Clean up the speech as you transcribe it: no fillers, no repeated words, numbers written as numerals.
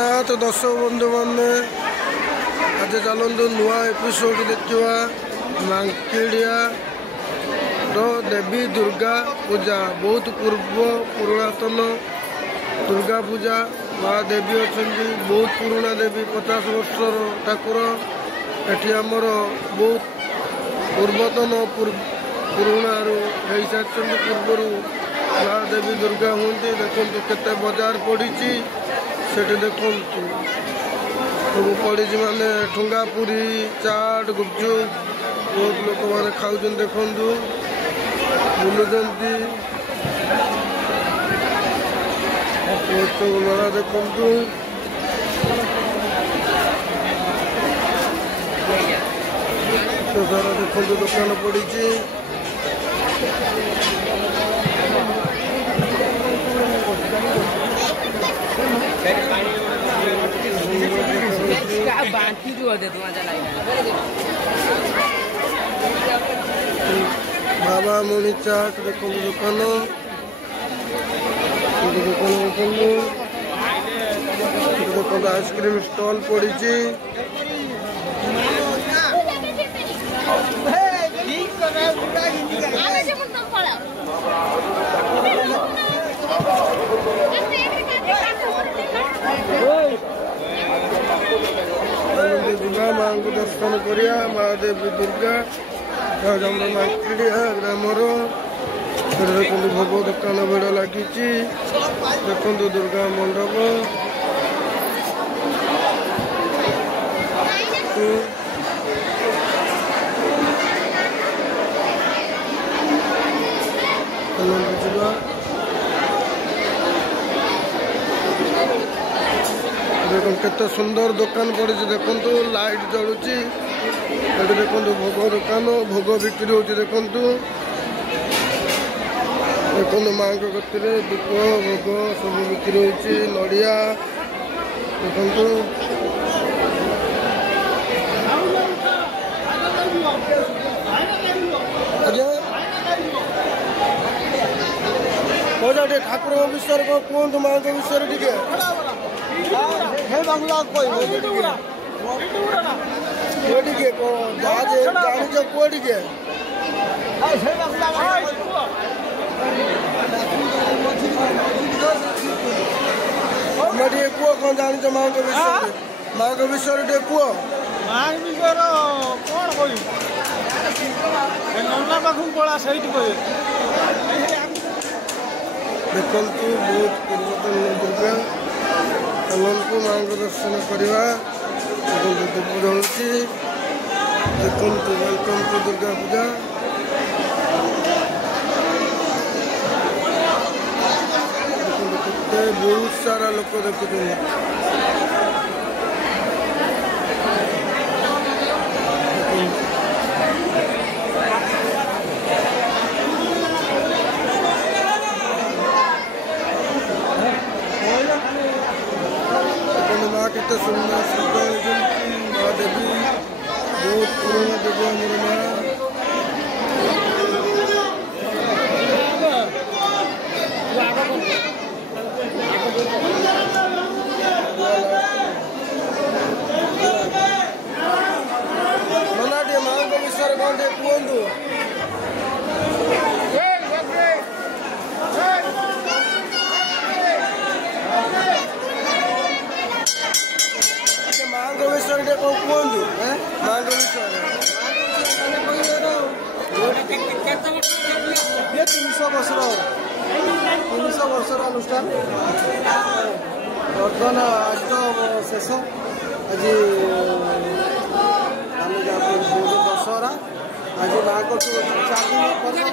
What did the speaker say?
जगन्नाथ दर्शक बंधु मैंने आज चलतु नुआ एपिसोड देखा मांकिड़िया देवी दुर्गा पूजा बहुत पूर्व पुरातन दुर्गा पूजा माँ देवी अच्छा बहुत पुराणा देवी 50 वर्षर ठाकुर एटी आमर बहुत पूर्वतन पुराणा हो सारी पूर्वर माँ देवी दुर्गा हूँ देखो केते बाजार पड़ी से देखु सब पड़ी माने ठुंगा पूरी चाट गुपचुप बहुत लोक मैंने खाऊ देखु बुलुंट सब मेला देखु सारा देखु दुकान पड़ी बाबा मुनि चाट देखो दुकान दुकान आइसक्रीम स्टॉल पड़ी माँ को दर्शन करिया माँ देवी दुर्गा मांकिड़िया ग्रामर देखो भोग दुकान भेड़ लगी देखु दुर्गा मंडप देखो केते सुंदर दुकान पड़ी देखु लाइट जलुची देखु भोग दुकान भोग बिक्री होती देखु देखु माँ गति दीप भोग सब बिक्री होती नड़िया देखु ठाकुर विषय कहतु माँ विषय टे बांगला कोई जान कोटी के पुआ कौन जान माँ के विषय माँ के विषय टे पुआ माँ विषय कौन कह नन्ना पाख पड़ा से देखु बहुत पूर्वतन दुर्गा चलतु माँ को दर्शन करवा दीप जलुची देखु वेलकम टू दुर्गा पूजा बहुत सारा लोक देखुं केते सुंदर सुंदर माँ देवी बहुत पुराना देवी हमारे माँ मना माँ को विषय कौन टे कहतु विषय कौन कहतु माँ विषय 300 वर्ष अनुष्ठान बर्तमान आज तो शेष आज आम दशहरा आज माँ को 4 दिन